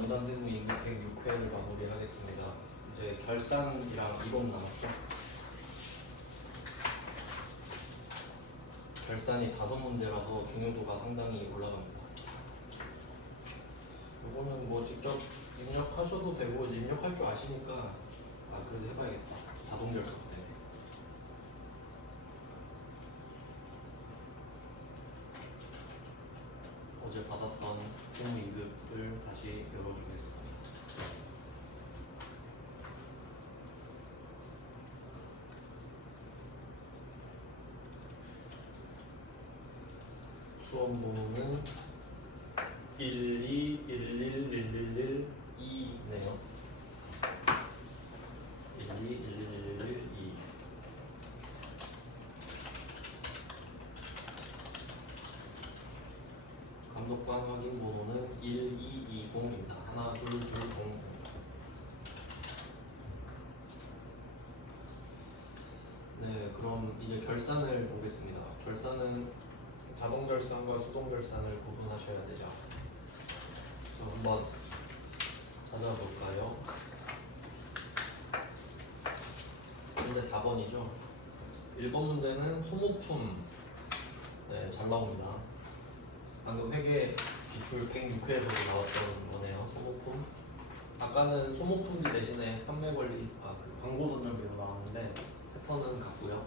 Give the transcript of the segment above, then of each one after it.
전단 세무 106회를 마무리하겠습니다. 이제 결산이랑 이론 남았죠? 결산이 5문제라서 중요도가 상당히 올라갑니다. 이거는 뭐 직접 입력하셔도 되고 이제 입력할 줄 아시니까 그래도 해봐야겠다. 자동 결산 때문에. 어제 받았던 세무 2급을 다시 열어주겠습니다. 수험 번호는 121111112네요. 1211112. 감독관 확인 번호는 1220입니다. 하나, 둘, 둘, 공. 네, 그럼 이제 결산을 보겠습니다. 결산은 자동 결산과 수동 결산을 구분하셔야 되죠. 그럼 한번 찾아볼까요? 문제 4번이죠. 1번 문제는 소모품. 네, 잘 나옵니다. 방금 회계 기출 106회에서도 나왔던 거네요. 소모품. 아까는 소모품비 대신에 판매관리, 그 광고 선정비로 나왔는데 패턴은 같고요.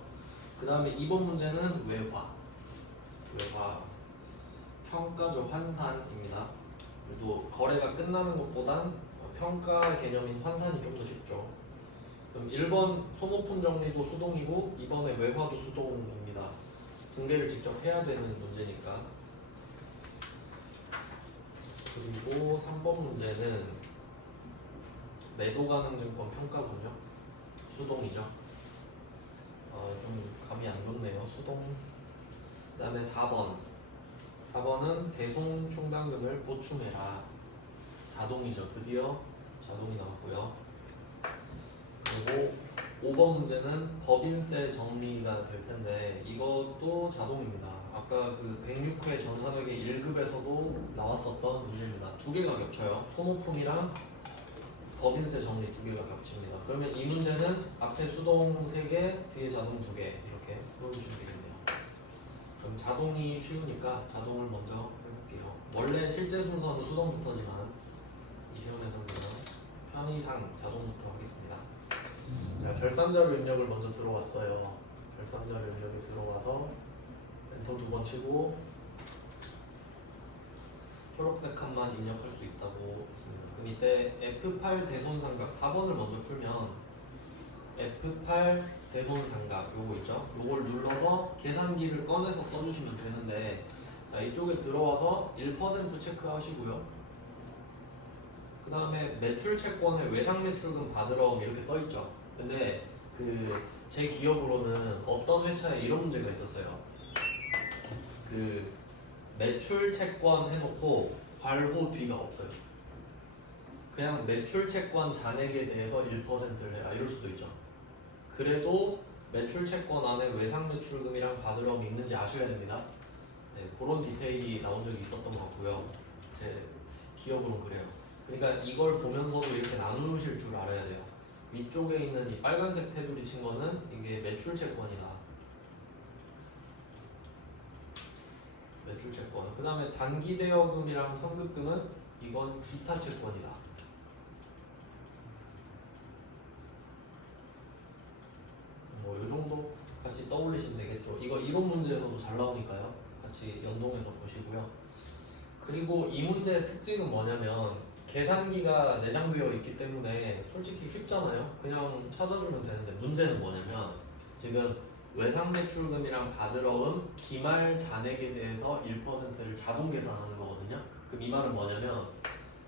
그 다음에 2번 문제는 외화. 평가적 환산입니다. 그래도 거래가 끝나는 것보단 평가 개념인 환산이 좀 더 쉽죠. 그럼 1번 소모품 정리도 수동이고 2번의 외화도 수동입니다. 분계를 직접 해야 되는 문제니까. 그리고 3번 문제는 매도 가능 증권 평가군요. 수동이죠. 좀 감이 안 좋네요. 수동. 그 다음에 4번은 대손 충당금을 보충해라. 자동이죠. 드디어 자동이 나왔고요. 그리고 5번 문제는 법인세 정리가 될 텐데 이것도 자동입니다. 아까 그 106회 전산회계 1급에서도 나왔었던 문제입니다. 두 개가 겹쳐요. 소모품이랑 법인세 정리 두 개가 겹칩니다. 그러면 이 문제는 앞에 수동 3개, 뒤에 자동 2개 이렇게 풀어주시면 되겠네요. 그럼 자동이 쉬우니까 자동을 먼저 해볼게요. 원래 실제 순서는 수동부터지만 이 시험에서는 편의상 자동부터 하겠습니다. 자, 결산자료 입력을 먼저 들어왔어요. 결산자료 입력이 들어와서 엔터 2번 치고 초록색 칸만 입력할 수 있다고 했습니다. 그럼 이때 F8 대손상각 4번을 먼저 풀면 F8 대손상각 요거 있죠? 요걸 눌러서 계산기를 꺼내서 써주시면 되는데 자, 이쪽에 들어와서 1% 체크하시고요. 그 다음에 매출 채권에 외상 매출금 받으러 이렇게 써있죠. 근데 제 기억으로는 어떤 회차에 이런 문제가 있었어요. 매출 채권 해놓고 괄호 뒤가 없어요. 그냥 매출 채권 잔액에 대해서 1%를 해라 이럴 수도 있죠. 그래도 매출 채권 안에 외상 매출금이랑 받으러이 있는지 아셔야 됩니다. 네, 그런 디테일이 나온 적이 있었던 것 같고요. 제 기억으로는 그래요. 그러니까 이걸 보면서도 이렇게 나누실 줄 알아야 돼요. 위쪽에 있는 이 빨간색 테두리 친 거는 이게 매출 채권이다. 매출 채권. 그 다음에 단기 대여금이랑 선급금은 이건 기타 채권이다. 뭐 이 정도 같이 떠올리시면 되겠죠. 이거 이론 문제에서도 잘 나오니까요. 같이 연동해서 보시고요. 그리고 이 문제의 특징은 뭐냐면 계산기가 내장되어 있기 때문에 솔직히 쉽잖아요. 그냥 찾아주면 되는데 문제는 뭐냐면 지금 외상 매출금이랑 받으러은 기말 잔액에 대해서 1%를 자동 계산하는 거거든요. 그럼 이 말은 뭐냐면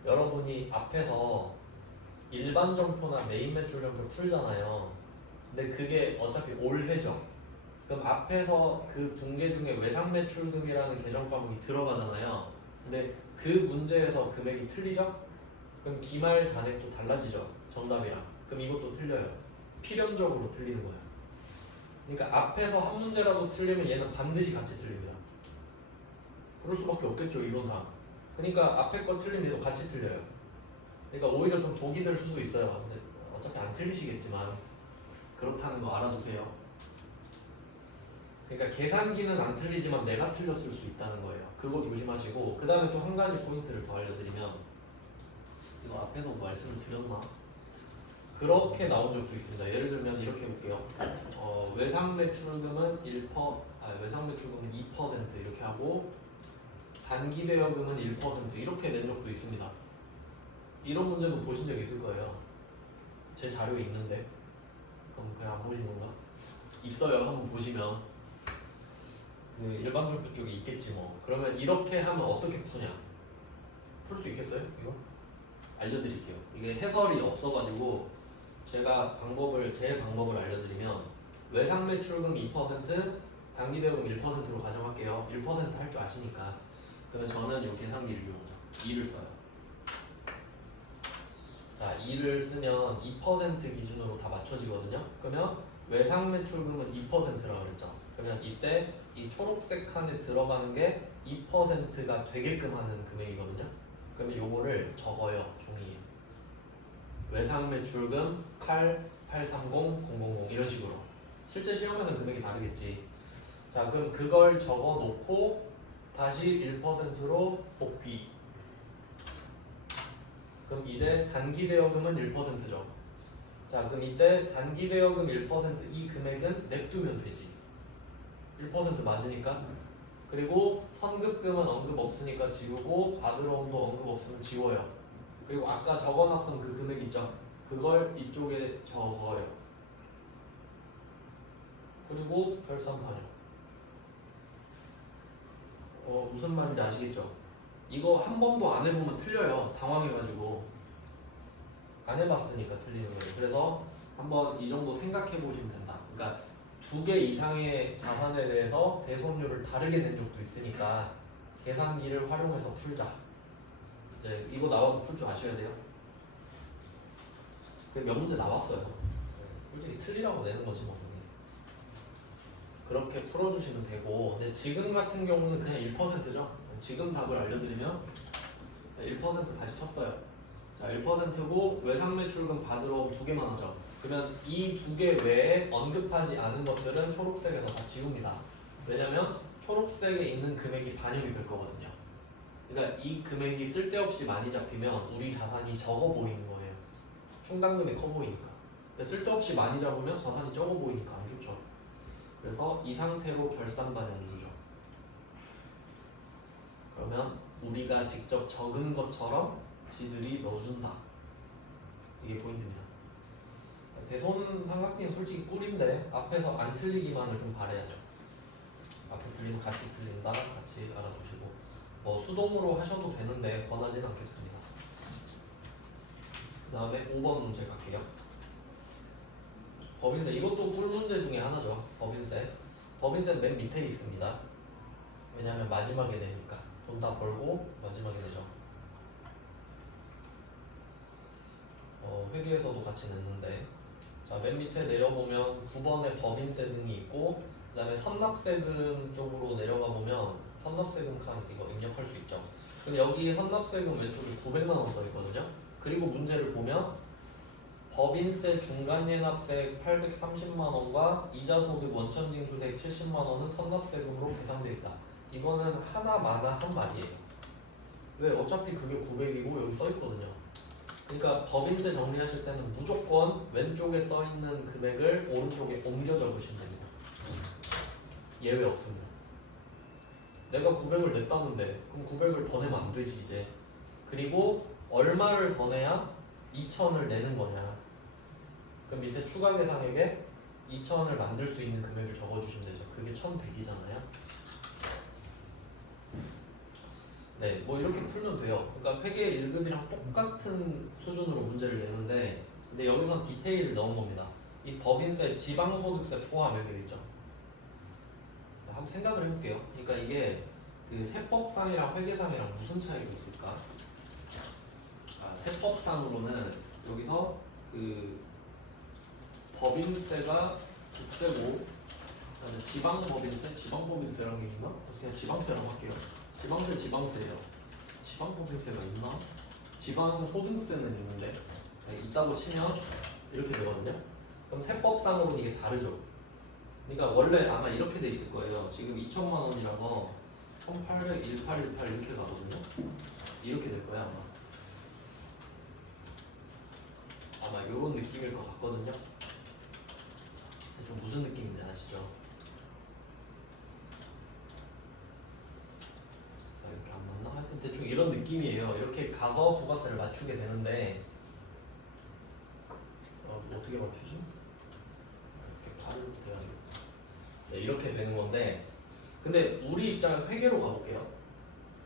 여러분이 앞에서 일반 점포나 메인 매출 점포를 풀잖아요. 근데 그게 어차피 올해죠. 그럼 앞에서 그 분계 중에 외상 매출금이라는 계정 과목이 들어가잖아요. 근데 그 문제에서 금액이 틀리죠? 그럼 기말 잔액도 달라지죠. 정답이랑. 그럼 이것도 틀려요. 필연적으로 틀리는 거예요. 그러니까 앞에서 한 문제라도 틀리면 얘는 반드시 같이 틀립니다. 그럴 수밖에 없겠죠, 이론상. 그러니까 앞에 거 틀린 얘도 같이 틀려요. 그러니까 오히려 좀 독이 될 수도 있어요. 근데 어차피 안 틀리시겠지만 그렇다는 거 알아두세요. 그러니까 계산기는 안 틀리지만 내가 틀렸을 수 있다는 거예요. 그거 조심하시고 그 다음에 또 한 가지 포인트를 더 알려드리면 이거 앞에도 말씀을 드렸나? 그렇게 나온 적도 있습니다. 예를 들면 이렇게 해볼게요. 외상 매출금은 1%, 외상 매출금은 2% 이렇게 하고 단기 대여금은 1% 이렇게 낸 적도 있습니다. 이런 문제도 보신 적 있을 거예요. 제 자료에 있는데 그럼 그냥 안 보신 건가? 있어요. 한번 보시면 그 일반 발표 쪽에 있겠지 뭐. 그러면 이렇게 하면 어떻게 푸냐? 풀 수 있겠어요? 이거? 알려드릴게요. 이게 해설이 없어가지고 제가 제 방법을 알려드리면 외상 매출금 2%, 단기 대여금 1%로 가정할게요. 1% 할 줄 아시니까. 그러면 저는 이 계산기를 이용하죠. 2를 써요. 자, 2를 쓰면 2% 기준으로 다 맞춰지거든요. 그러면 외상 매출금은 2%라고 그랬죠. 그러면 이때 이 초록색 칸에 들어가는 게 2%가 되게끔 하는 금액이거든요. 그러면 요거를 적어요. 종이에. 외상 매출금 8, 830, 000 이런 식으로. 실제 시험에서는 금액이 다르겠지. 자, 그럼 그걸 적어 놓고 다시 1%로 복귀. 그럼 이제 단기 대여금은 1%죠. 자, 그럼 이때 단기 대여금 1% 이 금액은 냅두면 되지. 1% 맞으니까. 그리고 선급금은 언급 없으니까 지우고 받으러 온도 언급 없으면 지워요. 그리고 아까 적어놨던 그 금액 있죠? 그걸 이쪽에 적어요. 그리고 결산판요. 무슨 말인지 아시겠죠? 이거 한 번도 안 해보면 틀려요. 당황해가지고 안 해봤으니까 틀리는 거예요. 그래서 한번 이 정도 생각해 보시면 된다. 그러니까 2개 이상의 자산에 대해서 대손율을 다르게 낸 적도 있으니까 계산기를 활용해서 풀자. 이제 이거 나와도 풀 줄 아셔야 돼요. 몇 문제 나왔어요. 솔직히 틀리라고 내는 거지 뭐. 그렇게 풀어주시면 되고, 근데 지금 같은 경우는 그냥 1%죠. 지금 답을 알려드리면 1% 다시 쳤어요. 자, 1%고 외상 매출금 받으러 오면 2개만 하죠. 그러면 이 2개 외에 언급하지 않은 것들은 초록색에서 다 지웁니다. 왜냐면 초록색에 있는 금액이 반영이 될 거거든요. 그러니까 이 금액이 쓸데없이 많이 잡히면 우리 자산이 적어 보이는 거예요. 충당금이 커 보이니까. 근데 쓸데없이 많이 잡으면 자산이 적어 보이니까 안 좋죠. 그래서 이 상태로 결산 반영 누르죠. 그러면 우리가 직접 적은 것처럼 지들이 넣어준다. 이게 포인트입니다. 대손 삼각비는 솔직히 꿀인데 앞에서 안 틀리기만을 좀 바라야죠. 앞에 틀리면 같이 틀린다, 같이 알아두시고 수동으로 하셔도 되는데 권하지는 않겠습니다. 그 다음에 5번 문제 갈게요. 법인세, 이것도 꿀 문제 중에 하나죠. 법인세. 법인세 맨 밑에 있습니다. 왜냐하면 마지막에 내니까 돈 다 벌고 마지막에 내죠. 회계에서도 같이 냈는데, 자, 맨 밑에 내려보면 9번에 법인세 등이 있고, 그 다음에 선납세금 쪽으로 내려가 보면 선납세금 칸 이거 입력할 수 있죠. 근데 여기 선납세금 왼쪽에 900만 원 써 있거든요. 그리고 문제를 보면 법인세 중간예납세 830만 원과 이자소득 원천징수세액 70만 원은 선납세금으로 계산되어 있다. 이거는 하나마나 한 말이에요. 왜? 어차피 그게 900이고 여기 써 있거든요. 그러니까 법인세 정리하실 때는 무조건 왼쪽에 써 있는 금액을 오른쪽에 옮겨 적으시면 됩니다. 예외 없습니다. 내가 900을 냈다는데 그럼 900을 더 내면 안 되지 이제. 그리고 얼마를 더 내야 2,000을 내는 거냐. 그럼 밑에 추가 계산액에 2,000을 만들 수 있는 금액을 적어주시면 되죠. 그게 1,100이잖아요. 네, 뭐 이렇게 풀면 돼요. 그러니까 회계 1급이랑 똑같은 수준으로 문제를 내는데, 근데 여기선 디테일을 넣은 겁니다. 이 법인세, 지방소득세 포함 이렇게 돼 있죠. 한번 생각을 해볼게요. 그러니까 이게 그 세법상이랑 회계상이랑 무슨 차이가 있을까? 세법상으로는 여기서 그 법인세가 국세고, 그다음에 지방법인세, 지방법인세라는 게 있나? 그냥 지방세라고 할게요. 지방세예요. 지방법인세가 있나? 지방 소득세는 있는데 있다고 치면 이렇게 되거든요. 그럼 세법상으로는 이게 다르죠. 그러니까 원래 아마 이렇게 돼 있을 거예요. 지금 2천만 원이라서 1800, 1818 이렇게 가거든요. 이렇게 될 거야 아마. 아마 이런 느낌일 것 같거든요. 좀 무슨 느낌인지 아시죠? 이렇게 안 맞나? 하여튼 대충 이런 느낌이에요. 이렇게 가서 부가세를 맞추게 되는데 뭐 어떻게 맞추지? 이렇게 발을 대야겠다. 네, 이렇게 되는 건데 근데 우리 입장은 회계로 가볼게요.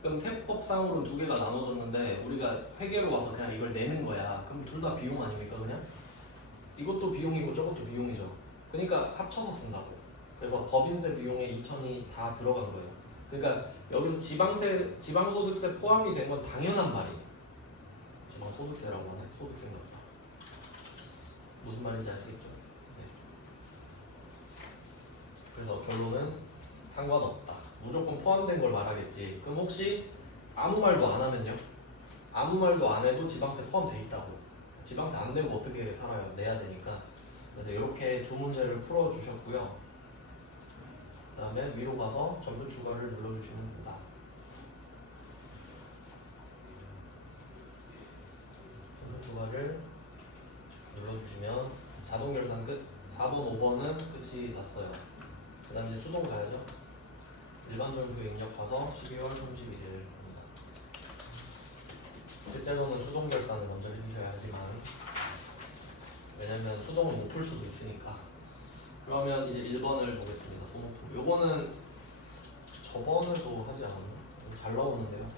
그럼 세법상으로 두 개가 나눠졌는데 우리가 회계로 와서 그냥 이걸 내는 거야. 그럼 둘 다 비용 아닙니까 그냥? 이것도 비용이고 저것도 비용이죠. 그러니까 합쳐서 쓴다고. 그래서 법인세 비용에 2천이 다 들어간 거예요. 그러니까 여기서 지방소득세 포함이 된 건 당연한 말이에요. 지방소득세라고 하네. 소득세인가 보다. 무슨 말인지 아시겠죠? 네. 그래서 결론은 상관없다. 무조건 포함된 걸 말하겠지. 그럼 혹시 아무 말도 안 하면요? 아무 말도 안 해도 지방세 포함돼 있다고. 지방세 안 내고 어떻게 살아요? 내야 되니까. 그래서 이렇게 두 문제를 풀어주셨고요. 그 다음에 위로 가서 전부 추가를 눌러주시면 됩니다. 전부 추가를 눌러주시면 자동 결산 끝. 4번, 5번은 끝이 났어요. 그 다음에 이제 수동 가야죠. 일반 정규 입력 가서 12월 31일입니다. 실제로는 수동 결산을 먼저 해주셔야 하지만 왜냐면 수동을 못 풀 수도 있으니까. 그러면 이제 1번을 보겠습니다. 소모품. 요거는 저번에도 하지 않았나? 잘 나오는데요.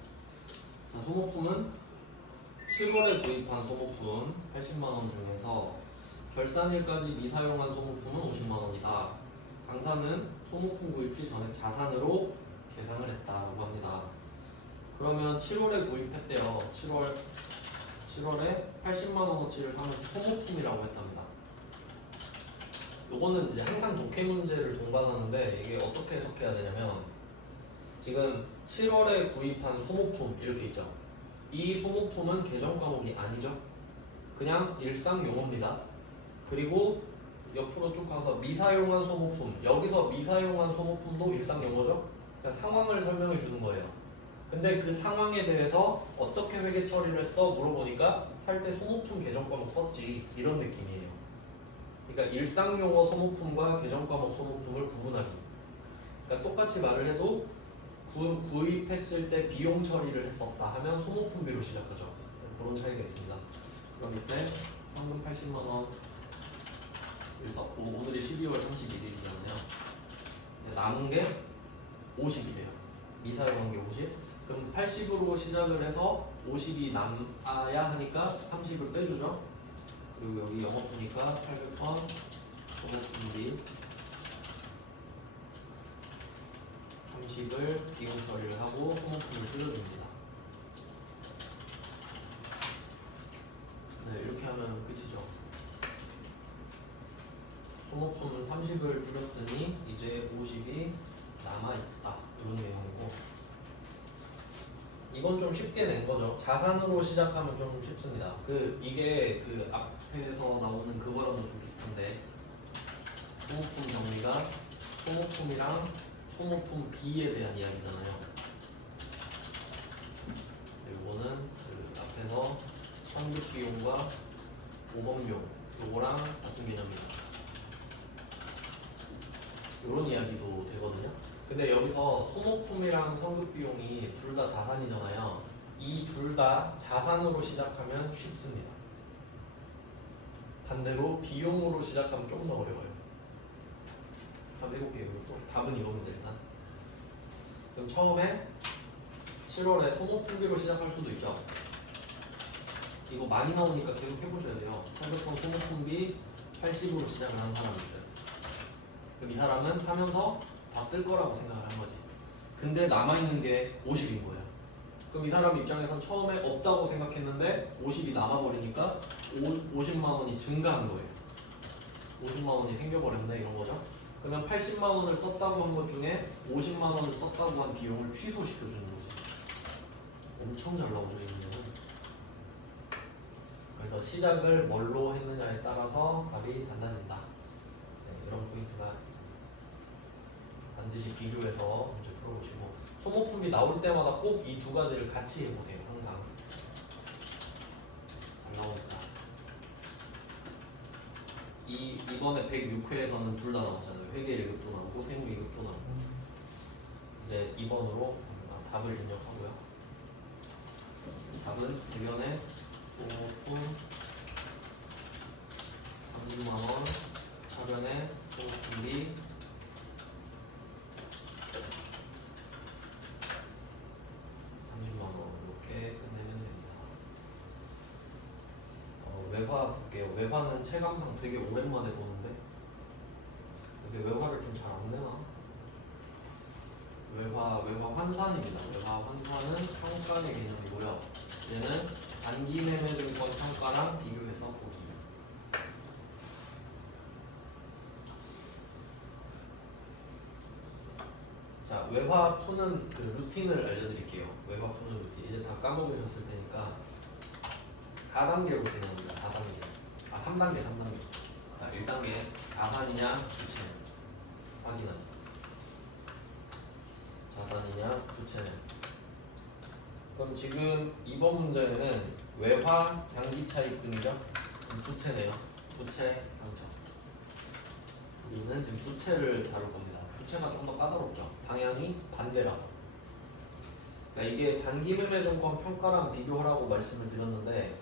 자, 소모품은 7월에 구입한 소모품 80만원 중에서 결산일까지 미사용한 소모품은 50만원이다. 당사는 소모품 구입 시 전액 자산으로 계상을 했다고 합니다. 그러면 7월에 구입했대요. 7월에 80만원어치를 사면서 소모품이라고 했답니다. 요거는 이제 항상 독해 문제를 동반하는데 이게 어떻게 해석해야 되냐면 지금 7월에 구입한 소모품 이렇게 있죠. 이 소모품은 계정 과목이 아니죠. 그냥 일상 용어입니다. 그리고 옆으로 쭉 가서 미사용한 소모품, 여기서 미사용한 소모품도 일상 용어죠. 그냥 상황을 설명해 주는 거예요. 근데 그 상황에 대해서 어떻게 회계 처리를 했어? 물어보니까 살 때 소모품 계정 과목 썼지 이런 느낌이에요. 그러니까 일상 용어 소모품과 계정 과목 소모품을 구분하기. 그러니까 똑같이 말을 해도 구입했을 때 비용 처리를 했었다 하면 소모품비로 시작하죠. 그런 차이가 있습니다. 그럼 이때 현금 80만 원 썼고 오늘이 12월 31일이잖아요. 남은 게 50이래요. 미사용한 게 50. 그럼 80으로 시작을 해서 50이 남아야 하니까 30을 빼주죠. 그리고 여기 영업부니까 800원 소모품비 30을 비용 처리를 하고 소모품을 줄여줍니다. 네, 이렇게 하면 끝이죠. 소모품 30을 줄였으니 이제 50이 남아있다. 이런 내용이고 이건 좀 쉽게 낸 거죠. 자산으로 시작하면 좀 쉽습니다. 이게 그 앞에서 나오는 그거랑도 좀 비슷한데 소모품 정리가 소모품이랑 소모품 B에 대한 이야기잖아요. 이거는 그 앞에서 성급 비용과 모범비용 요거랑 같은 개념입니다. 이런 이야기도 되거든요. 근데 여기서 소모품이랑 성급 비용이 둘 다 자산이잖아요. 이 둘 다 자산으로 시작하면 쉽습니다. 반대로 비용으로 시작하면 좀 더 어려워요. 한번 해볼게요. 이것도 답은 이겁니다. 일단 그럼 처음에 7월에 소모품비로 시작할 수도 있죠. 이거 많이 나오니까 계속 해보셔야 돼요. 800번 소모품비 80으로 시작을 하는 사람이 있어요. 그럼 이 사람은 사면서 다 쓸 거라고 생각을 한 거지. 근데 남아있는 게 50인 거야. 그럼 이 사람 입장에선 처음에 없다고 생각했는데 50이 남아버리니까 50만 원이 증가한 거예요. 50만 원이 생겨버렸네 이런 거죠. 그러면 80만 원을 썼다고 한 것 중에 50만 원을 썼다고 한 비용을 취소시켜주는 거죠. 엄청 잘 나오죠 이 문제는. 시작을 뭘로 했느냐에 따라서 답이 달라진다. 네, 이런 포인트가 있습니다. 반드시 비교해서 문제 풀어보시고 소모품이 나올 때마다 꼭 이 두 가지를 같이 해보세요. 항상 잘 나오니까. 이번에 106회에서는 둘 다 나왔잖아요. 회계 1급도 나오고 세무 2급도 나오고. 이제 2번으로 답을 입력하고요. 답은 대변에 소모품 30만원, 차변에 소모품비 30만원 이렇게 끝내면 됩니다. 외화 볼게요. 외화는 체감상 되게 오랜만에 보는데 근데 외화를 좀 잘 안 내나? 외화 환산입니다. 외화 환산은 평가의 개념이고요. 얘는 단기 매매 증권 평가랑 비교해서 보기. 자, 외화 푸는 그 루틴을 알려드릴게요. 외화 푸는 루틴. 이제 다 까먹으셨을 테니까 4단계로 진행합니다. 4단계. 3단계. 자, 1단계 자산이냐 부채 확인합니다. 자산이냐 부채는. 그럼 지금 이번 문제에는 외화 장기 차익 등이죠. 부채네요. 부채 당첨. 우리는 지금 부채를 다룰 겁니다. 부채가 좀 더 까다롭죠. 방향이 반대라서. 그러니까 이게 단기 매매 증권 평가랑 비교하라고 말씀을 드렸는데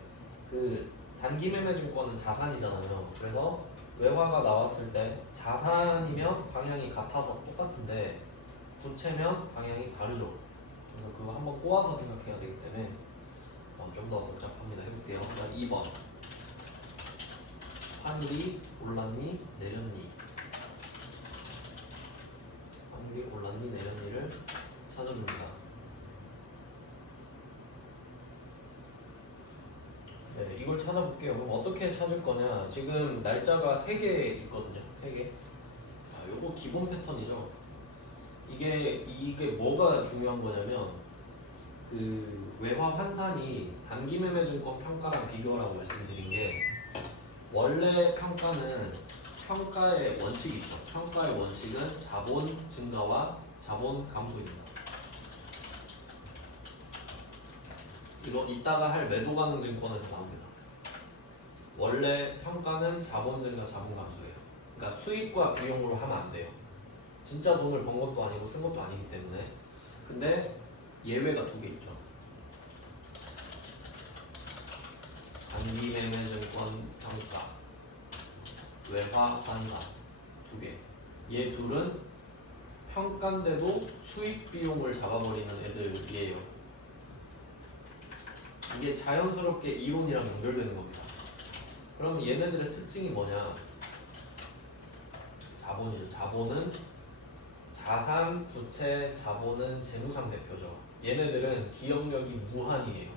그 단기 매매 증권은 자산이잖아요. 그래서 외화가 나왔을 때 자산이면 방향이 같아서 똑같은데 부채면 방향이 다르죠. 그래서 그거 한번 꼬아서 생각해야 되기 때문에 좀 더 복잡합니다. 해볼게요. 자, 2번 환율이 올랐니 내렸니? 환율이 올랐니 내렸니를 찾아줍니다. 네, 이걸 찾아볼게요. 그럼 어떻게 찾을 거냐? 지금 날짜가 3개 있거든요. 3개. 요거 기본 패턴이죠. 이게 뭐가 중요한 거냐면 그 외화 환산이 단기 매매 증권 평가랑 비교라고 말씀드린 게 원래 평가는 평가의 원칙이 있죠. 평가의 원칙은 자본 증가와 자본 감소입니다. 이거 이따가 할 매도 가능 증권에서 나옵니다. 원래 평가는 자본 증가, 자본 감소예요. 그러니까 수익과 비용으로 하면 안 돼요. 진짜 돈을 번 것도 아니고 쓴 것도 아니기 때문에. 근데 예외가 2개 있죠. 단기 매매 증권 평가, 외화 환산 2개. 얘 둘은 평가인데도 수익 비용을 잡아버리는 애들이에요. 이게 자연스럽게 이론이랑 연결되는 겁니다. 그러면 얘네들의 특징이 뭐냐? 자본이죠. 자본은 자산, 부채, 자본은 재무상 대표죠. 얘네들은 기억력이 무한이에요.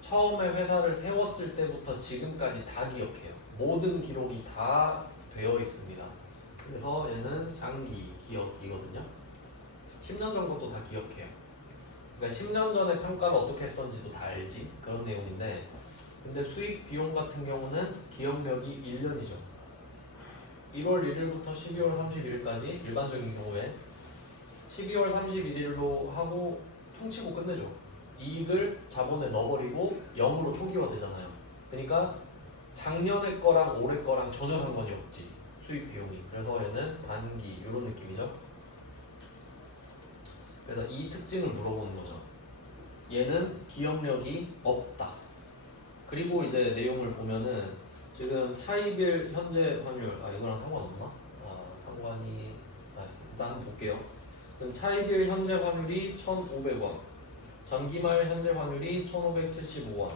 처음에 회사를 세웠을 때부터 지금까지 다 기억해요. 모든 기록이 다 되어 있습니다. 그래서 얘는 장기 기억이거든요. 10년 정도도 다 기억해요. 그러니까 10년 전에 평가를 어떻게 했었는지도 다 알지. 그런 내용인데 근데 수익 비용 같은 경우는 기억력이 1년이죠. 1월 1일부터 12월 31일까지 일반적인 경우에 12월 31일로 하고 퉁치고 끝내죠. 이익을 자본에 넣어버리고 0으로 초기화되잖아요. 그러니까 작년에 거랑 올해 거랑 전혀 상관이 없지. 수익 비용이. 그래서 얘는 단기 이런 느낌이죠. 그래서 이 특징을 물어보는 거죠. 얘는 기억력이 없다. 그리고 이제 내용을 보면은 지금 차익일 현재 환율 이거랑 상관없나? 상관이 일단 한번 볼게요. 그럼 차익일 현재 환율이 1,500원, 전기말 현재 환율이 1,575원,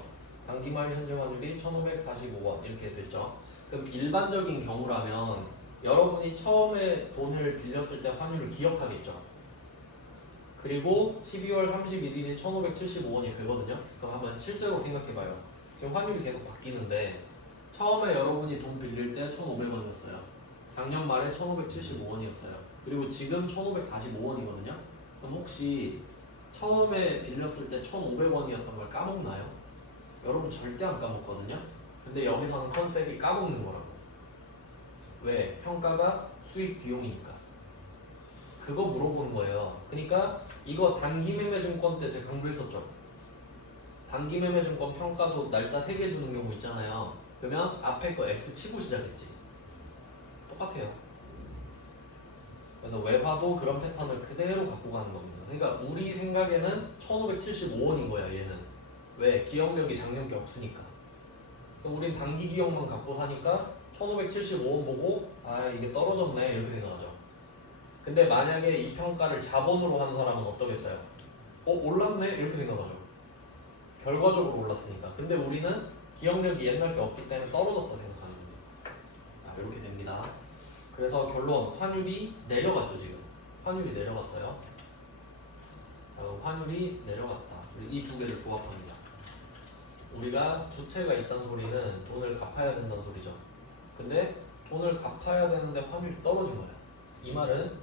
단기말 현재 환율이 1,545원 이렇게 됐죠. 그럼 일반적인 경우라면 여러분이 처음에 돈을 빌렸을 때 환율을 기억하겠죠. 그리고 12월 31일이 1,575원이 되거든요. 그럼 한번 실제로 생각해봐요. 지금 환율이 계속 바뀌는데 처음에 여러분이 돈 빌릴 때 1,500원이었어요. 작년 말에 1,575원이었어요. 그리고 지금 1,545원이거든요. 그럼 혹시 처음에 빌렸을 때 1,500원이었던 걸 까먹나요? 여러분 절대 안 까먹거든요. 근데 여기서는 컨셉이 까먹는 거라고. 왜? 평가가 수익 비용이니까. 그거 물어보는 거예요. 그러니까 이거 단기매매증권 때 제가 강조했었죠. 단기매매증권 평가도 날짜 3개 주는 경우 있잖아요. 그러면 앞에 거 X 치고 시작했지. 똑같아요. 그래서 외화도 그런 패턴을 그대로 갖고 가는 겁니다. 그러니까 우리 생각에는 1575원인 거야 얘는. 왜? 기억력이 작년께 없으니까. 그럼 우린 단기 기억만 갖고 사니까 1575원 보고 아 이게 떨어졌네 이렇게 생각하죠. 근데 만약에 이 평가를 자본으로 한 사람은 어떠겠어요? 올랐네 이렇게 생각하죠. 결과적으로 올랐으니까. 근데 우리는 기억력이 옛날 게 없기 때문에 떨어졌다 생각하는 거예요. 자 이렇게 됩니다. 그래서 결론 환율이 내려갔죠 지금. 환율이 내려갔어요. 자, 환율이 내려갔다. 이 두 개를 조합합니다. 우리가 부채가 있다는 소리는 돈을 갚아야 된다는 소리죠. 근데 돈을 갚아야 되는데 환율이 떨어진 거야. 이 말은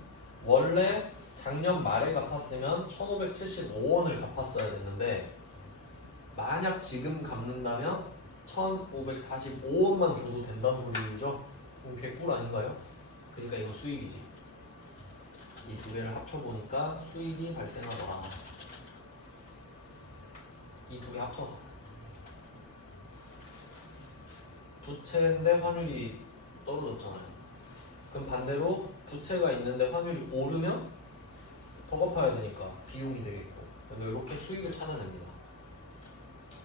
원래 작년 말에 갚았으면 1575원을 갚았어야 됐는데 만약 지금 갚는다면 1545원만 줘도 된다는 소리죠. 그럼 개꿀 아닌가요? 그러니까 이거 수익이지. 이 두 개를 합쳐보니까 수익이 발생하더라. 이 두 개 합쳐서 부채인데 환율이 떨어졌잖아요. 그럼 반대로 부채가 있는데 환율이 오르면 더 갚아야 되니까 비용이 되겠고 이렇게 수익을 찾아냅니다.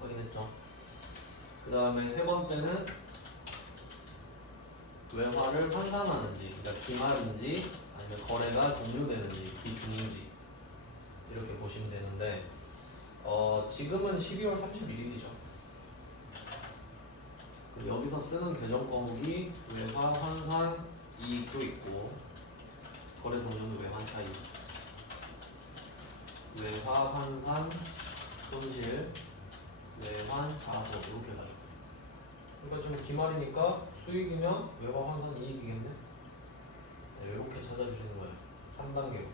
확인했죠? 그 다음에 세 번째는 외화를 환산하는지, 그러니까 기말인지 아니면 거래가 종료되는지 기중인지 이렇게 보시면 되는데 지금은 12월 31일이죠. 여기서 쓰는 계정 과목이 외화 환산 이익도 있고 거래 종료는 외환 차익, 외화 환산 손실, 외환 자본 이렇게 가지고. 그러니까 좀 기말이니까 수익이면 외화 환산 이익이겠네. 네, 이렇게 찾아주시는 거예요. 3단계로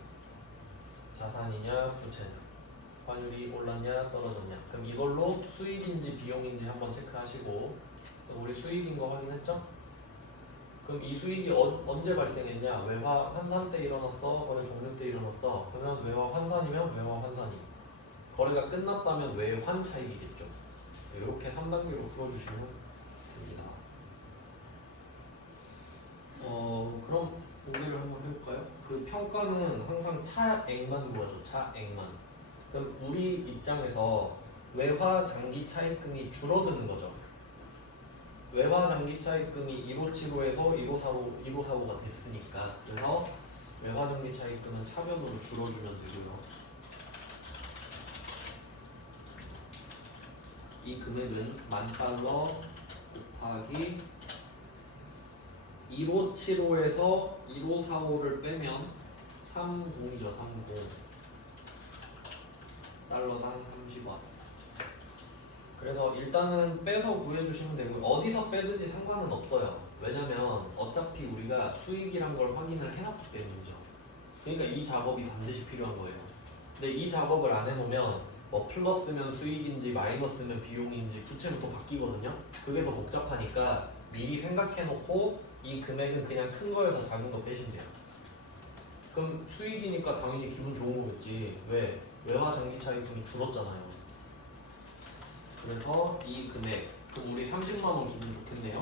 자산이냐 부채냐, 환율이 올랐냐 떨어졌냐. 그럼 이걸로 수익인지 비용인지 한번 체크하시고 우리 수익인 거 확인했죠? 그럼 이 수익이 언제 발생했냐? 외화 환산 때 일어났어? 거래 종료 때 일어났어? 그러면 외화 환산이면 외화 환산이, 거래가 끝났다면 외환 차익이겠죠. 이렇게 3단계로 풀어주시면 됩니다. 그럼 공개를 한번 해볼까요? 그 평가는 항상 차액만 구하죠. 차액만. 그럼 우리 입장에서 외화 장기 차입금이 줄어드는 거죠. 외화 장기 차입금이 1575에서 1545가 됐으니까. 그래서 외화 장기 차입금은 차변으로 줄어주면 되고요. 이 금액은 $10,000 곱하기 1575에서 1545를 빼면 30이죠. 30 달러당 30원. 그래서 일단은 빼서 구해주시면 되고 어디서 빼든지 상관은 없어요. 왜냐면 어차피 우리가 수익이란 걸 확인을 해놨기 때문이죠. 그러니까 이 작업이 반드시 필요한 거예요. 근데 이 작업을 안 해놓으면 뭐 플러스면 수익인지 마이너스면 비용인지 부채는 또 바뀌거든요. 그게 더 복잡하니까 미리 생각해놓고 이 금액은 그냥 큰 거에서 작은 거 빼시면 돼요. 그럼 수익이니까 당연히 기분 좋은 거겠지. 왜? 외화 장기 차익금이 줄었잖아요. 그래서 이 금액, 그럼 우리 30만 원 기분 좋겠네요.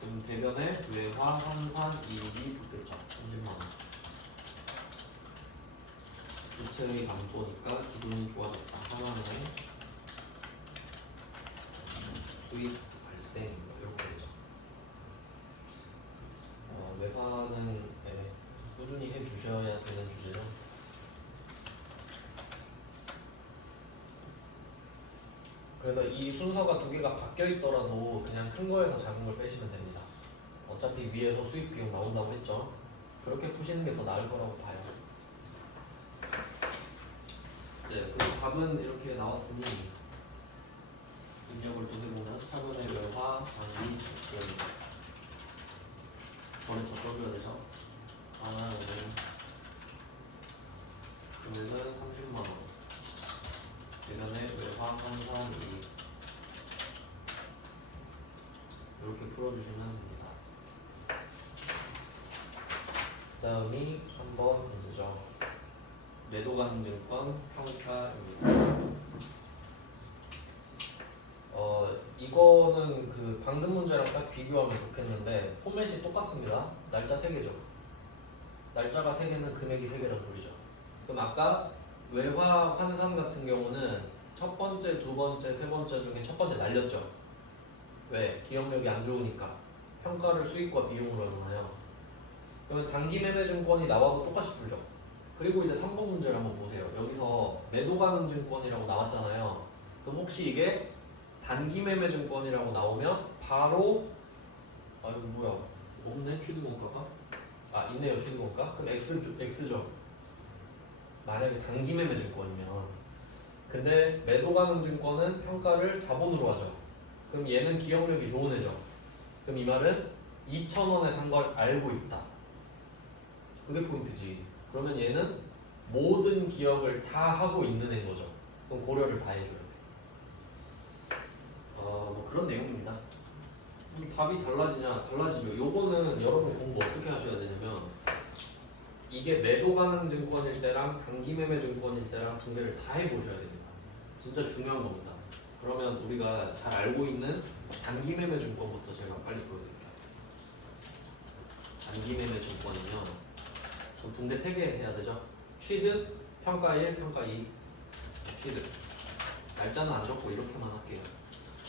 그럼 대변에 외화 환산 이익이 붙겠죠. 30만 원. 부채의 감소니까 기분이 좋아졌다. 하나의 수익 발생 이렇게 되죠. 외화는 꾸준히 해주셔야 되는 주제죠. 그래서 이 순서가 두 개가 바뀌어 있더라도 그냥 큰 거에서 작은 걸 빼시면 됩니다. 어차피 위에서 수익 비용 나온다고 했죠. 그렇게 푸시는 게 더 나을 거라고 봐요. 네, 그리고 답은 이렇게 나왔으니 입력을 또 해보면 차분의 외화 장기 적금 거래처 써줘야 되죠. 하나는 금액은 30만 원. 대변의 외화 환산 이익 이렇게 풀어주시면 됩니다. 다음이 3번 문제죠. 매도가능증권 평가입니다. 이거는 그 방금 문제랑 딱 비교하면 좋겠는데 포맷이 똑같습니다. 날짜 3개죠. 날짜가 3개는 금액이 3개라는 소리죠. 그럼 아까 외화 환산 같은 경우는 첫 번째, 두 번째, 세 번째 중에 첫 번째 날렸죠. 왜? 기억력이 안 좋으니까 평가를 수익과 비용으로 하잖아요. 그러면 단기 매매 증권이 나와도 똑같이 풀죠. 그리고 이제 3번 문제를 한번 보세요. 여기서 매도 가능 증권이라고 나왔잖아요. 그럼 혹시 이게 단기 매매 증권이라고 나오면 바로 이거 뭐야? 없네 취득원가가? 있네요 취득원가? 그럼 X죠. 만약에 단기 매매 증권이면. 근데 매도 가능 증권은 평가를 자본으로 하죠. 그럼 얘는 기억력이 좋은 애죠. 그럼 이 말은 2,000원에 산 걸 알고 있다. 그게 포인트지. 그러면 얘는 모든 기억을 다 하고 있는 애인 거죠. 그럼 고려를 다 해줘야 돼. 뭐 그런 내용입니다. 답이 달라지죠. 요거는 여러분 공부 어떻게 하셔야 되냐면 이게 매도 가능 증권일 때랑 단기 매매 증권일 때랑 분배를 다 해보셔야 됩니다. 진짜 중요한 겁니다. 그러면 우리가 잘 알고 있는 단기 매매 증권부터 제가 빨리 보여드릴게요. 단기 매매 증권이면 분배 3개 해야 되죠. 취득, 평가 1, 평가 2. 취득. 날짜는 안 적고 이렇게만 할게요.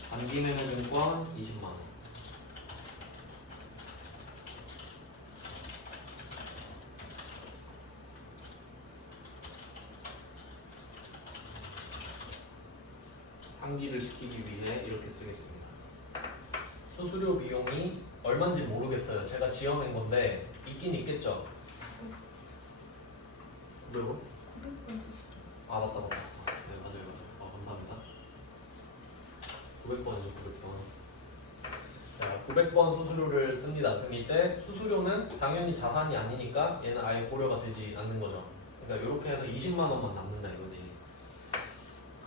단기 매매 증권 20만 원. 상기를 시키기 위해 이렇게 쓰겠습니다. 수수료 비용이 얼마인지 모르겠어요. 제가 지어낸 건데 있긴 있겠죠. 뭐요? 900번 수수료. 맞다. 네 맞아요. 감사합니다. 900번이죠 900번. 자 900번 수수료를 씁니다. 그럼 이때 수수료는 당연히 자산이 아니니까 얘는 아예 고려가 되지 않는 거죠. 그러니까 이렇게 해서 20만 원만 남는다 이거지.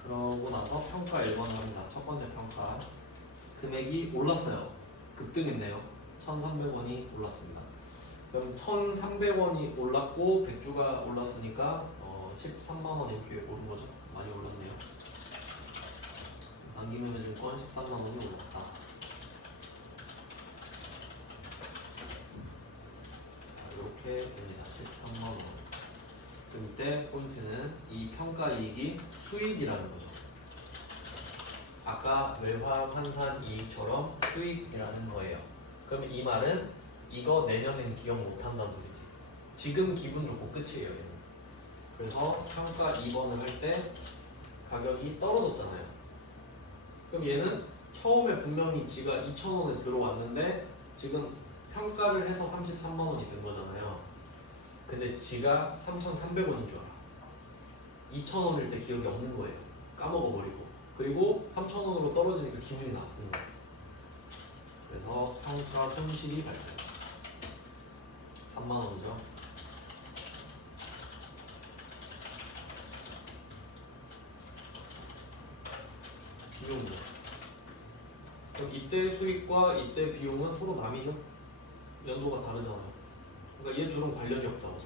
그러고 나서 평가 1번을 합니다. 첫 번째 평가 금액이 올랐어요. 급등했네요. 1,300원이 올랐습니다. 그럼 1,300원이 올랐고 100주가 올랐으니까 13만 원 이렇게 오른 거죠. 많이 올랐네요. 단기 매매 증권 13만 원이 올랐다. 이렇게 됩니다. 13만 원. 그럼 이때 포인트는 이 평가 이익이 수익이라는 거죠. 아까 외화 환산 이익처럼 수익이라는 거예요. 그럼 이 말은 이거 내년엔 기억 못한다는 소리지. 지금 기분 좋고 끝이에요. 얘는. 그래서 평가 2번을 할 때 가격이 떨어졌잖아요. 그럼 얘는 처음에 분명히 지가 2,000원에 들어왔는데 지금 평가를 해서 33만 원이 된 거잖아요. 근데 지가 3,300원인 줄 알아. 2,000원일 때 기억이 없는 거예요. 까먹어버리고. 그리고 3,000원으로 떨어지니까 기분이 나쁜 거예요. 그래서 평가 손실이 발생. 3만 원이죠. 비용이죠. 그럼 이때 수익과 이때 비용은 서로 남이죠. 연도가 다르잖아요. 그러니까 얘 둘은 관련이 없다고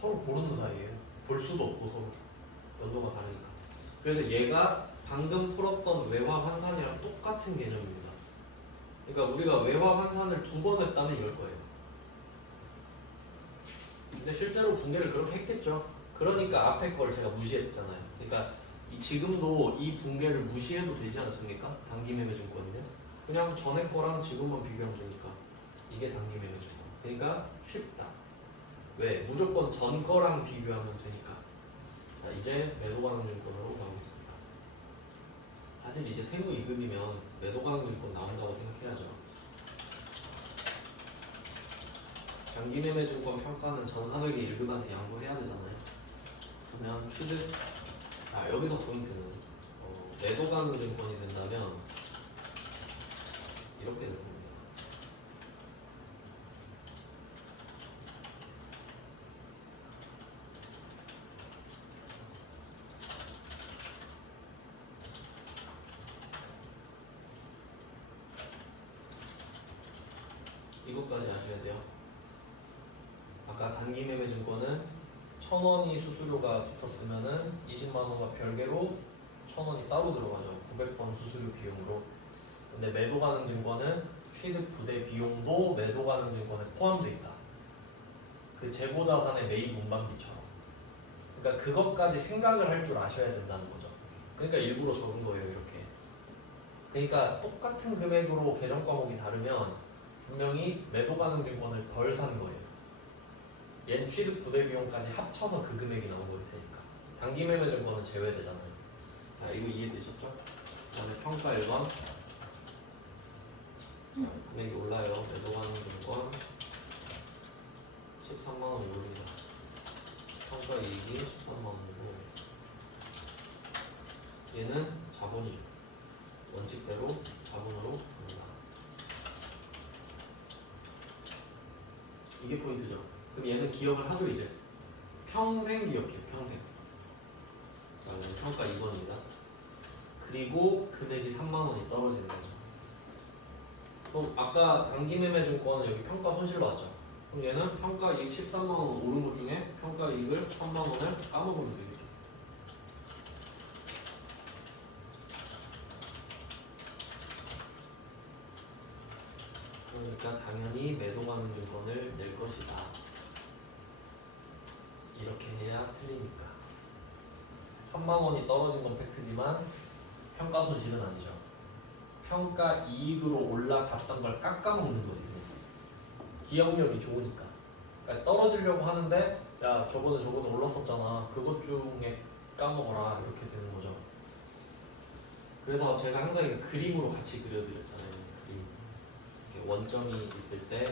서로 모르는 사이에요. 볼 수도 없고 서로 연도가 다르니까. 그래서 얘가 방금 풀었던 외화 환산이랑 똑같은 개념입니다. 그러니까 우리가 외화 환산을 2번 했다면 이럴 거예요. 근데 실제로 분배를 그렇게 했겠죠. 그러니까 앞에 걸 제가 무시했잖아요. 그러니까 지금도 이 붕괴를 무시해도 되지 않습니까? 단기 매매 증권이면 그냥 전에 거랑 지금만 비교하면 되니까 이게 단기 매매 증권. 그러니까 쉽다. 왜? 무조건 전 거랑 비교하면 되니까. 자 이제 매도 가능 증권으로 가보겠습니다. 사실 이제 세무 2급이면 매도 가능 증권 나온다고 생각해야죠. 단기 매매 증권 평가는 전산회계 1급한테 양보해야 되잖아요. 그러면 취득 여기서 포인트는 매도 가능 증권이 된다면 이렇게 될 겁니다. 이것까지 아셔야 돼요. 아까 단기매매증권은 1,000원이 수수료가 붙었으면은 20만 원과 별개로 1,000원이 따로 들어가죠. 900번 수수료 비용으로. 근데 매도 가능 증권은 취득 부대 비용도 매도 가능 증권에 포함되어 있다. 그 재고 자산의 매입 운반비처럼. 그러니까 그것까지 생각을 할 줄 아셔야 된다는 거죠. 그러니까 일부러 적은 거예요, 이렇게. 그러니까 똑같은 금액으로 계정 과목이 다르면 분명히 매도 가능 증권을 덜 산 거예요. 얘는 취득 부대 비용까지 합쳐서 그 금액이 나온 거일 테니까. 단기 매매 증권은 제외되잖아요. 자, 이거 이해되셨죠? 그다음에 평가 1번. 금액이 올라요. 매도 가능 증권 13만 원이 오릅니다. 평가 이익이 13만 원이고 얘는 자본이죠. 원칙대로 자본으로 봅니다. 이게 포인트죠. 그럼 얘는 기억을 하죠 이제. 평생 기억해요. 평생. 자, 그럼 평가 2번입니다. 그리고 금액이 3만 원이 떨어지는 거죠. 그럼 아까 단기매매증권은 여기 평가 손실 나왔죠. 그럼 얘는 평가 이익 13만 원 오른 것 중에 평가 이익을 3만 원을 까먹으면 되겠죠. 그러니까 당연히 매도 가능 증권을 낼 것이다. 이렇게 해야 틀리니까. 3만 원이 떨어진 건 팩트지만 평가 손실은 아니죠. 평가 이익으로 올라갔던 걸 깎아먹는 거지. 기억력이 좋으니까. 그러니까 떨어지려고 하는데 야 저번에 올랐었잖아. 그것 중에 까먹어라. 이렇게 되는 거죠. 그래서 제가 항상 이거 그림으로 같이 그려드렸잖아요. 그림. 이렇게 원점이 있을 때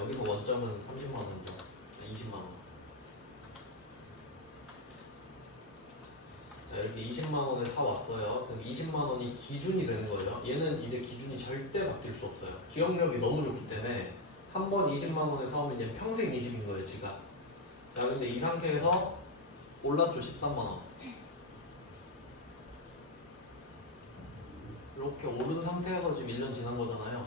여기서 원점은 30만 원이죠. 20만 원. 자, 이렇게 20만 원에 사왔어요. 그럼 20만 원이 기준이 되는 거예요. 얘는 이제 기준이 절대 바뀔 수 없어요. 기억력이 너무 좋기 때문에 한 번 20만 원에 사오면 이제 평생 20인 거예요, 지가. 자, 근데 이 상태에서 올랐죠, 13만 원. 이렇게 오른 상태에서 지금 1년 지난 거잖아요.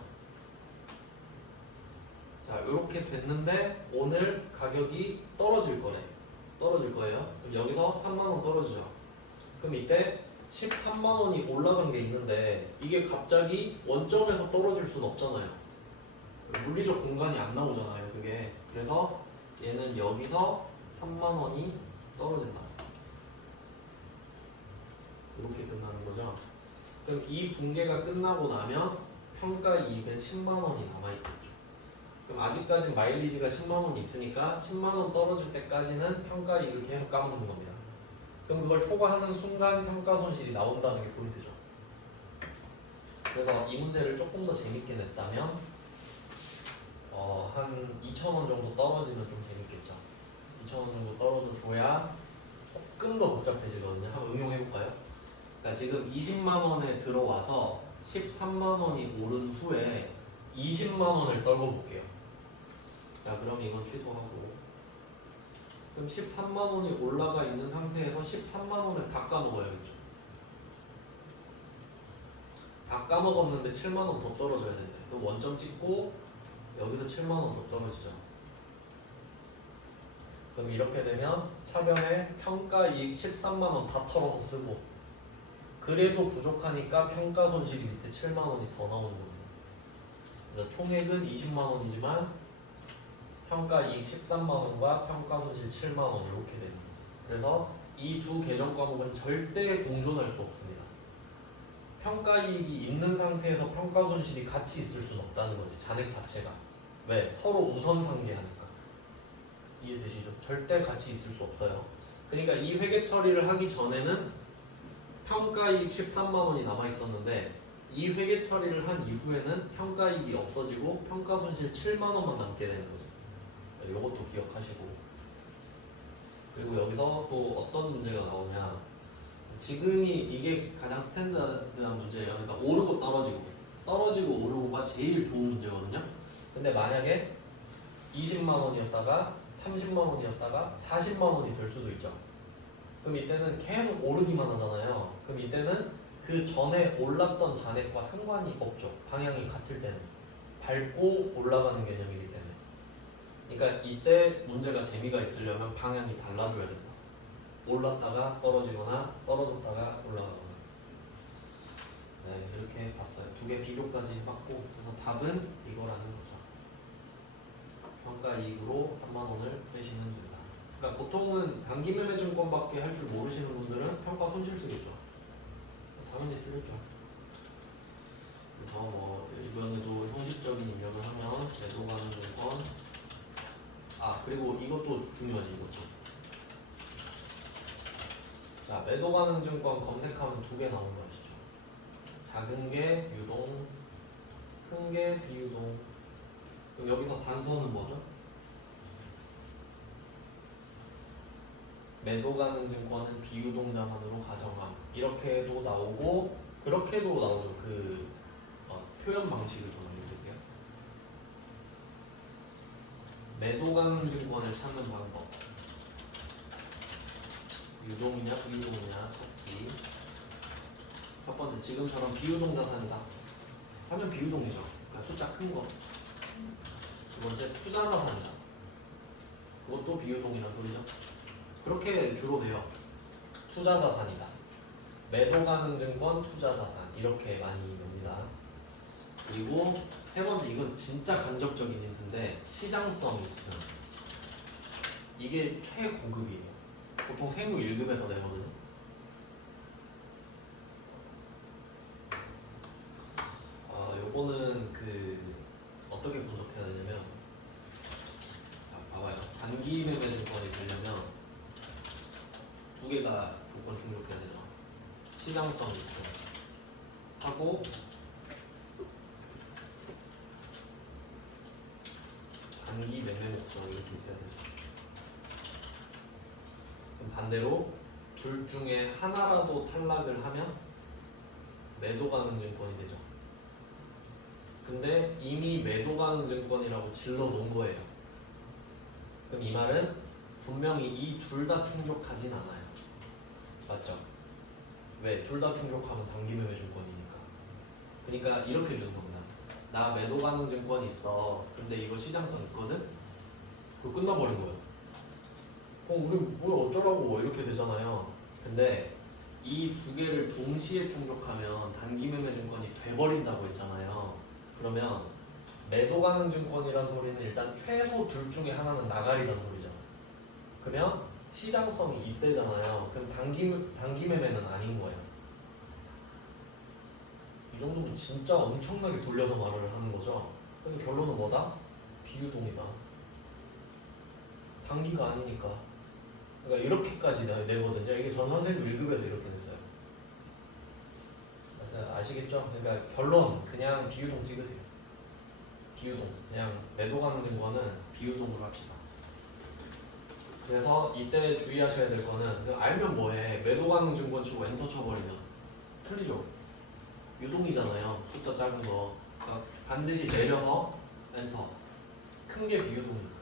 자, 이렇게 됐는데 오늘 가격이 떨어질 거래. 떨어질 거예요. 그럼 여기서 3만 원 떨어지죠. 그럼 이때 13만 원이 올라간 게 있는데 이게 갑자기 원점에서 떨어질 수는 없잖아요. 물리적 공간이 안 나오잖아요, 그게. 그래서 얘는 여기서 3만 원이 떨어진다. 이렇게 끝나는 거죠. 그럼 이 붕괴가 끝나고 나면 평가 이익은 10만 원이 남아있겠죠. 그럼 아직까지 마일리지가 10만 원이 있으니까 10만 원 떨어질 때까지는 평가 이익을 계속 까먹는 겁니다. 그럼 그걸 초과하는 순간 평가 손실이 나온다는 게 포인트죠. 그래서 이 문제를 조금 더 재밌게 냈다면 한 2,000원 정도 떨어지면 좀 재밌겠죠. 2,000원 정도 떨어져줘야 조금 더 복잡해지거든요. 한번 응용해볼까요? 그러니까 지금 20만 원에 들어와서 13만 원이 오른 후에 20만 원을 떨궈 볼게요. 자, 그럼 이건 취소하고. 그럼 13만 원이 올라가 있는 상태에서 13만 원을 다 까먹어야겠죠. 다 까먹었는데 7만 원 더 떨어져야 된대. 그럼 원점 찍고 여기서 7만 원 더 떨어지죠. 그럼 이렇게 되면 차변에 평가 이익 13만 원 다 털어서 쓰고 그래도 부족하니까 평가 손실이 밑에 7만 원이 더 나오는 겁니다. 그래서 총액은 20만 원이지만 평가 이익 13만 원과 평가 손실 7만 원 이렇게 되는 거죠. 그래서 이 두 계정 과목은 절대 공존할 수 없습니다. 평가 이익이 있는 상태에서 평가 손실이 같이 있을 수는 없다는 거지. 잔액 자체가. 왜? 서로 우선 상계하니까. 이해되시죠? 절대 같이 있을 수 없어요. 그러니까 이 회계 처리를 하기 전에는 평가 이익 13만 원이 남아 있었는데 이 회계 처리를 한 이후에는 평가 이익이 없어지고 평가 손실 7만 원만 남게 되는 거죠. 이것도 기억하시고. 그리고 여기서 또 어떤 문제가 나오냐, 지금이 이게 가장 스탠다드한 문제예요. 그러니까 오르고 떨어지고 오르고가 제일 좋은 문제거든요. 근데 만약에 20만 원이었다가 30만 원이었다가 40만 원이 될 수도 있죠. 그럼 이때는 계속 오르기만 하잖아요. 그럼 이때는 그 전에 올랐던 잔액과 상관이 없죠. 방향이 같을 때는. 밟고 올라가는 개념이기 때문에. 그러니까 이때 문제가 재미가 있으려면 방향이 달라져야 된다. 올랐다가 떨어지거나 떨어졌다가 올라가거나. 네, 이렇게 봤어요. 두 개 비교까지 해봤고, 그래서 답은 이거라는 거죠. 평가 이익으로 3만 원을 빼시면 된다. 그러니까 보통은 단기 매매 증권밖에 할 줄 모르시는 분들은 평가 손실 쓰겠죠. 당연히 틀렸죠. 그래서 뭐 이번에도 형식적인 입력을 하면 매도 가능 증권. 그리고 이것도 중요하지. 이것도. 자, 매도 가능 증권 검색하면 두 개 나오는 거 아시죠? 작은 게 유동, 큰 게 비유동. 그럼 여기서 단서는 뭐죠? 매도 가능 증권은 비유동 자산으로 가정함. 이렇게도 나오고 그렇게도 나오죠. 표현 방식을 좀 알려드릴게요. 매도 가능 증권을 찾는 방법. 유동이냐 비유동이냐 찾기. 첫 번째, 지금처럼 비유동 자산이다 하면 비유동이죠. 그러니까 숫자 큰 거. 두 번째, 투자 자산이다. 그것도 비유동이란 소리죠. 그렇게 주로 돼요. 투자 자산이다. 매도 가능 증권, 투자 자산. 이렇게 많이 됩니다. 그리고 세 번째, 이건 진짜 간접적인 힌트인데 시장성 있음. 이게 최고급이에요. 보통 세무 1급에서 내거든요. 요거는 어떻게 분석해야 되냐면, 자, 봐봐요. 단기 매매 증권이 되려면 두 개가 조건 충족해야 되죠. 시장성 있음 하고 단기 매매 목적 이렇게 있어야 되죠. 그럼 반대로 둘 중에 하나라도 탈락을 하면 매도 가능 증권이 되죠. 근데 이미 매도 가능 증권이라고 질러 놓은 거예요. 그럼 이 말은 분명히 이 둘 다 충족하진 않아요. 맞죠? 왜? 둘 다 충족하면 단기 매매 증권이니까. 그러니까 이렇게 주는 겁니다. 나 매도 가능 증권이 있어. 근데 이거 시장성 있거든? 그거 끝나버린 거예요. 우리 뭘 어쩌라고 이렇게 되잖아요. 근데 이 두 개를 동시에 충족하면 단기 매매 증권이 돼버린다고 했잖아요. 그러면 매도 가능 증권이란 소리는 일단 최소 둘 중에 하나는 나가리란 소리죠. 그러면 시장성이 이때잖아요. 그럼 단기 매매는 아닌 거예요. 이 정도면 진짜 엄청나게 돌려서 말을 하는 거죠. 그래서 결론은 뭐다? 비유동이다. 단기가 아니니까. 그러니까 이렇게까지 내거든요. 이게 전 선생님 1급에서 이렇게 냈어요. 아시겠죠? 그러니까 결론 그냥 비유동 찍으세요. 비유동. 그냥 매도 가능 증권은 비유동으로 합시다. 그래서 이때 주의하셔야 될 거는 알면 뭐해. 매도 가능 증권 치고 엔터 쳐버리면 틀리죠. 유동이잖아요. 숫자 작은 거. 그러니까 반드시 내려서 엔터. 큰 게 비유동이니까.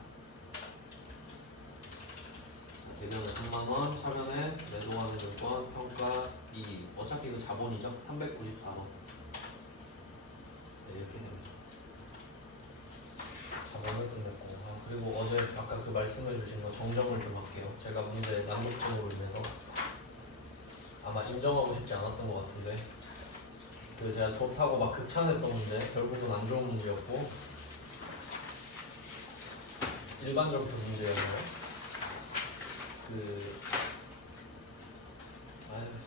대변에 3만원, 차변에 매도 가능 증권, 평가 2. 어차피 이거 자본이죠. 394번. 네, 이렇게 됩니다. 자본을 끝냈고. 그리고 어제 아까 말씀해 주신 거 정정을 좀 할게요. 제가 문제 난독증으로 인해서 아마 인정하고 싶지 않았던 것 같은데 제가 좋다고 막 극찬했던 문제 결국은 안 좋은 문제였고 일반적인 문제였나요?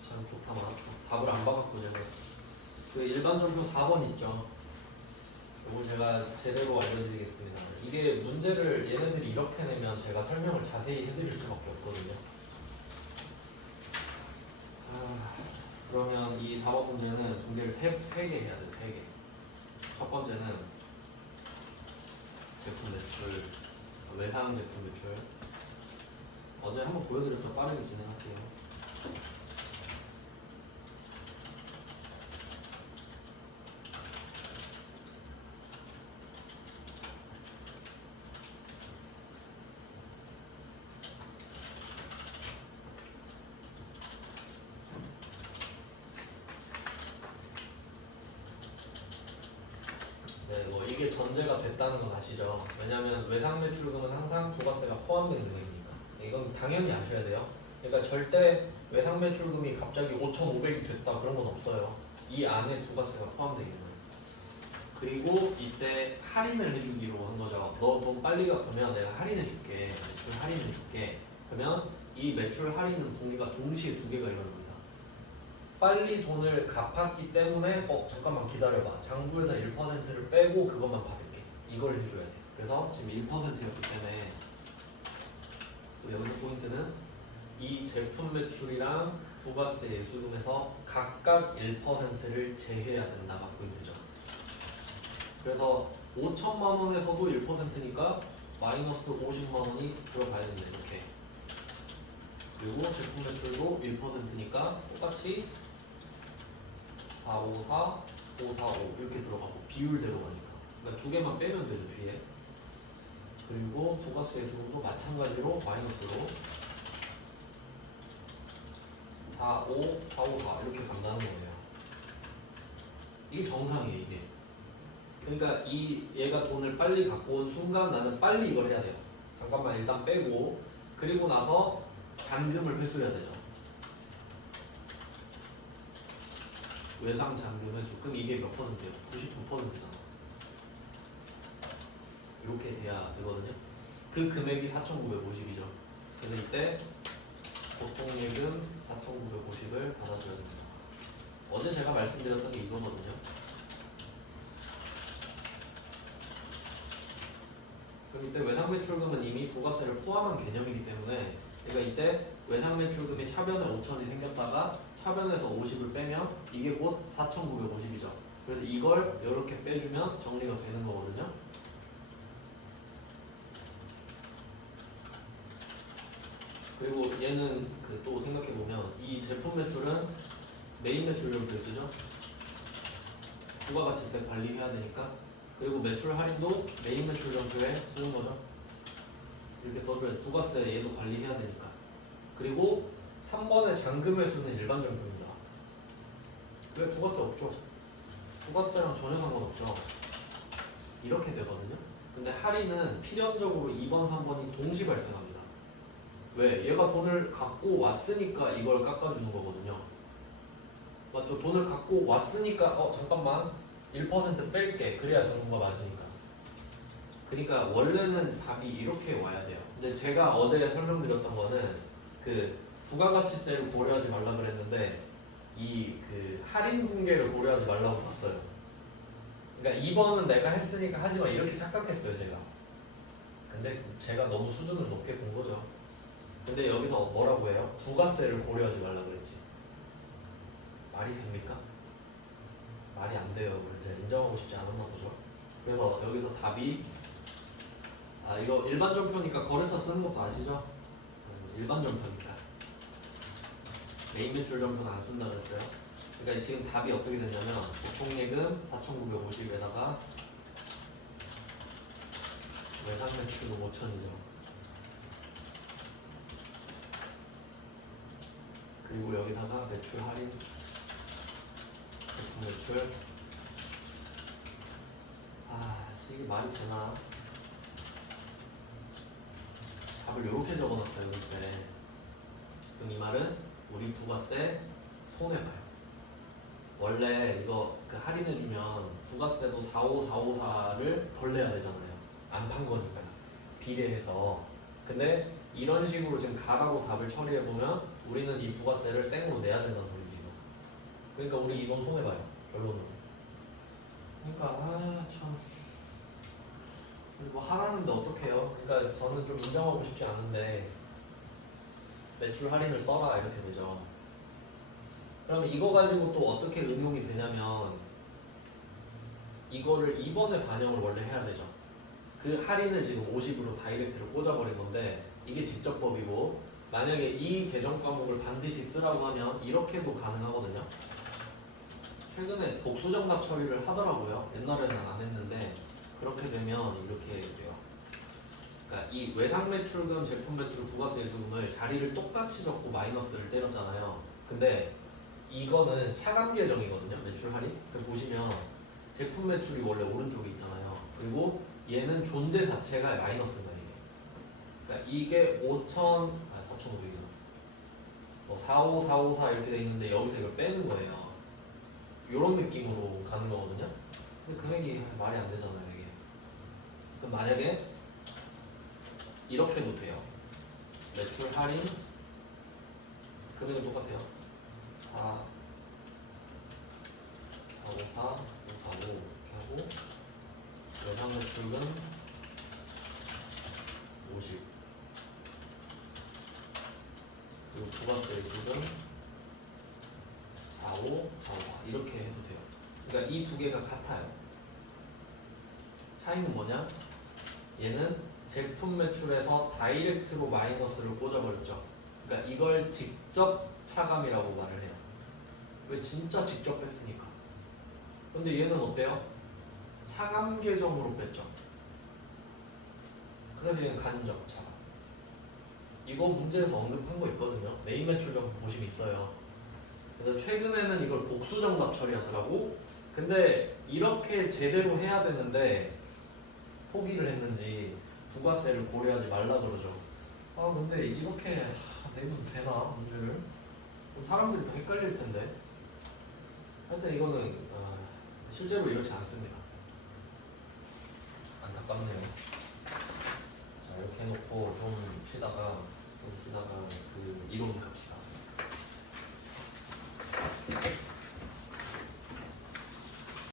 참 좋다 많았다. 답을 안 받았고 제가 일반전표 4번 있죠. 이거 제가 제대로 알려드리겠습니다. 이게 문제를 얘네들이 이렇게 내면 제가 설명을 자세히 해드릴 수밖에 없거든요. 그러면 이 4번 문제는 동계를 3개 해야 돼. 3개. 첫 번째는 제품 매출, 외상 제품 매출. 어제 한번 보여드렸죠. 빠르게 진행할게요. 이게 전제가 됐다는 건 아시죠? 왜냐하면 외상 매출금은 항상 부가세가 포함된 금액이니까. 이건 당연히 아셔야 돼요. 그러니까 절대 외상 매출금이 갑자기 5,500이 됐다 그런 건 없어요. 이 안에 부가세가 포함되어 있는 거예요. 그리고 이때 할인을 해주기로 한 거죠. 너 돈 빨리 갚으면 내가 할인해줄게. 매출 할인해줄게. 그러면 이 매출 할인은 분기가 동시에 두 개가 일어납니다. 빨리 돈을 갚았기 때문에 잠깐만 기다려봐. 장부에서 1%를 빼고 그것만 받을게. 이걸 해줘야 돼. 그래서 지금 1%였기 때문에 여기서 포인트는 이 제품 매출이랑 부가세 예수금에서 각각 1%를 제해야 된다가 포인트죠. 그래서 5천만 원에서도 1%니까 마이너스 50만 원이 들어가야 된다 이렇게. 그리고 제품 매출도 1%니까 똑같이 454, 545 이렇게 들어가고 비율대로 가니까. 그러니까 두 개만 빼면 되죠 뒤에. 그리고 부가세 예수금도 마찬가지로 마이너스로 45, 454 이렇게 간다는 거예요. 이게 정상이에요 이게. 그러니까 얘가 돈을 빨리 갖고 온 순간 나는 빨리 이걸 해야 돼요. 잠깐만 일단 빼고 그리고 나서 잔금을 회수해야 되죠. 외상 잔금 회수. 그럼 이게 몇 퍼센트예요? 99%잖아. 이렇게 돼야 되거든요. 그 금액이 4,950이죠. 그래서 이때 보통예금 4,950을 받아줘야 됩니다. 어제 제가 말씀드렸던 게 이거거든요. 그럼 이때 외상매출금은 이미 부가세를 포함한 개념이기 때문에 그러니까 이때 외상매출금이 차변에 5,000이 생겼다가 차변에서 50을 빼면 이게 곧 4,950이죠. 그래서 이걸 이렇게 빼주면 정리가 되는 거거든요. 그리고 얘는 또 생각해보면 이 제품 매출은 메인 매출료를 쓰죠. 부가가치세 관리해야 되니까. 그리고 매출 할인도 메인 매출료표에 쓰는 거죠. 이렇게 써줘야 돼. 부가세 얘도 관리해야 되니까. 그리고 3번의 잔금 회수는 일반적입니다. 왜 부가세 없죠? 부가세랑 전혀 상관없죠. 이렇게 되거든요. 근데 할인은 필연적으로 2번, 3번이 동시 발생합니다. 왜? 얘가 돈을 갖고 왔으니까 이걸 깎아주는 거거든요. 맞죠? 돈을 갖고 왔으니까 잠깐만 1% 뺄게. 그래야 정부가 맞으니까. 그러니까 원래는 답이 이렇게 와야 돼요. 근데 제가 어제 설명드렸던 거는 부가가치세를 고려하지 말라 그랬는데 할인 분계를 고려하지 말라고 봤어요. 그러니까 2번은 내가 했으니까 하지마 이렇게 착각했어요 제가. 근데 제가 너무 수준을 높게 본 거죠. 근데 여기서 뭐라고 해요? 부가세를 고려하지 말라 그랬지. 말이 됩니까? 말이 안 돼요. 그래서 제가 인정하고 싶지 않았나 보죠. 그래서 여기서 답이 이거 일반전표니까 거래처 쓰는 것도 아시죠? 일반전표니까 메인 매출 전표는 안 쓴다 그랬어요. 그러니까 지금 답이 어떻게 되냐면 보통예금 4,950에다가 외상 매출은 5,000이죠. 그리고 여기다가 매출 할인 제품 매출 이게 말이 되나? 답을 이렇게 적어놨어요 글쎄. 그럼 이 말은 우리 부가세 손해봐요. 원래 이거 할인해주면 부가세도 45454를 덜 내야 되잖아요. 안 판 거니까 비례해서. 근데 이런 식으로 지금 가라고 답을 처리해보면 우리는 이 부가세를 생으로 내야 된다는 소리지. 그러니까 우리 이건 손해봐요 결론은. 그러니까 참 뭐 하라는데 어떡해요. 그러니까 저는 좀 인정하고 싶지 않은데 매출 할인을 써라 이렇게 되죠. 그러면 이거 가지고 또 어떻게 응용이 되냐면 이거를 2번에 반영을 원래 해야 되죠. 그 할인을 지금 50으로 다이렉트로 꽂아버린 건데 이게 직접법이고 만약에 이 계정 과목을 반드시 쓰라고 하면 이렇게도 가능하거든요. 최근에 복수정답 처리를 하더라고요. 옛날에는 안 했는데 그렇게 되면 이렇게 돼요. 그러니까 이 외상 매출금, 제품 매출, 부가세 예수금을 자리를 똑같이 적고 마이너스를 때렸잖아요. 근데 이거는 차감 계정이거든요. 매출 할인. 그럼 보시면 제품 매출이 원래 오른쪽에 있잖아요. 그리고 얘는 존재 자체가 마이너스인 거예요. 그러니까 이게 4,500이요. 뭐 45454 이렇게 돼 있는데 여기서 이걸 빼는 거예요. 이런 느낌으로 가는 거거든요. 근데 금액이 말이 안 되잖아요, 이게. 그럼 만약에 이렇게도 돼요. 매출 할인 금액은 똑같아요. 4, 454, 545 이렇게 하고 예상 매출은 50 그리고 부가세 수익은 45, 44 이렇게 해도 돼요. 그러니까 이 두 개가 같아요. 차이는 뭐냐? 얘는 제품 매출에서 다이렉트로 마이너스를 꽂아버렸죠. 그러니까 이걸 직접 차감이라고 말을 해요. 왜 진짜 직접 뺐으니까. 근데 얘는 어때요? 차감 계정으로 뺐죠. 그래서 얘는 간접 차감. 이거 문제에서 언급한 거 있거든요. 메인 매출점 보시면 있어요. 그래서 최근에는 이걸 복수정답 처리하더라고. 근데 이렇게 제대로 해야 되는데 포기를 했는지 부가세를 고려하지 말라 그러죠. 아 근데 이렇게 내면 되나 문제를? 그럼 사람들이 더 헷갈릴 텐데. 하여튼 이거는 실제로 이렇지 않습니다. 안타깝네요. 자 이렇게 해놓고 좀 쉬다가 그 이론 갑시다.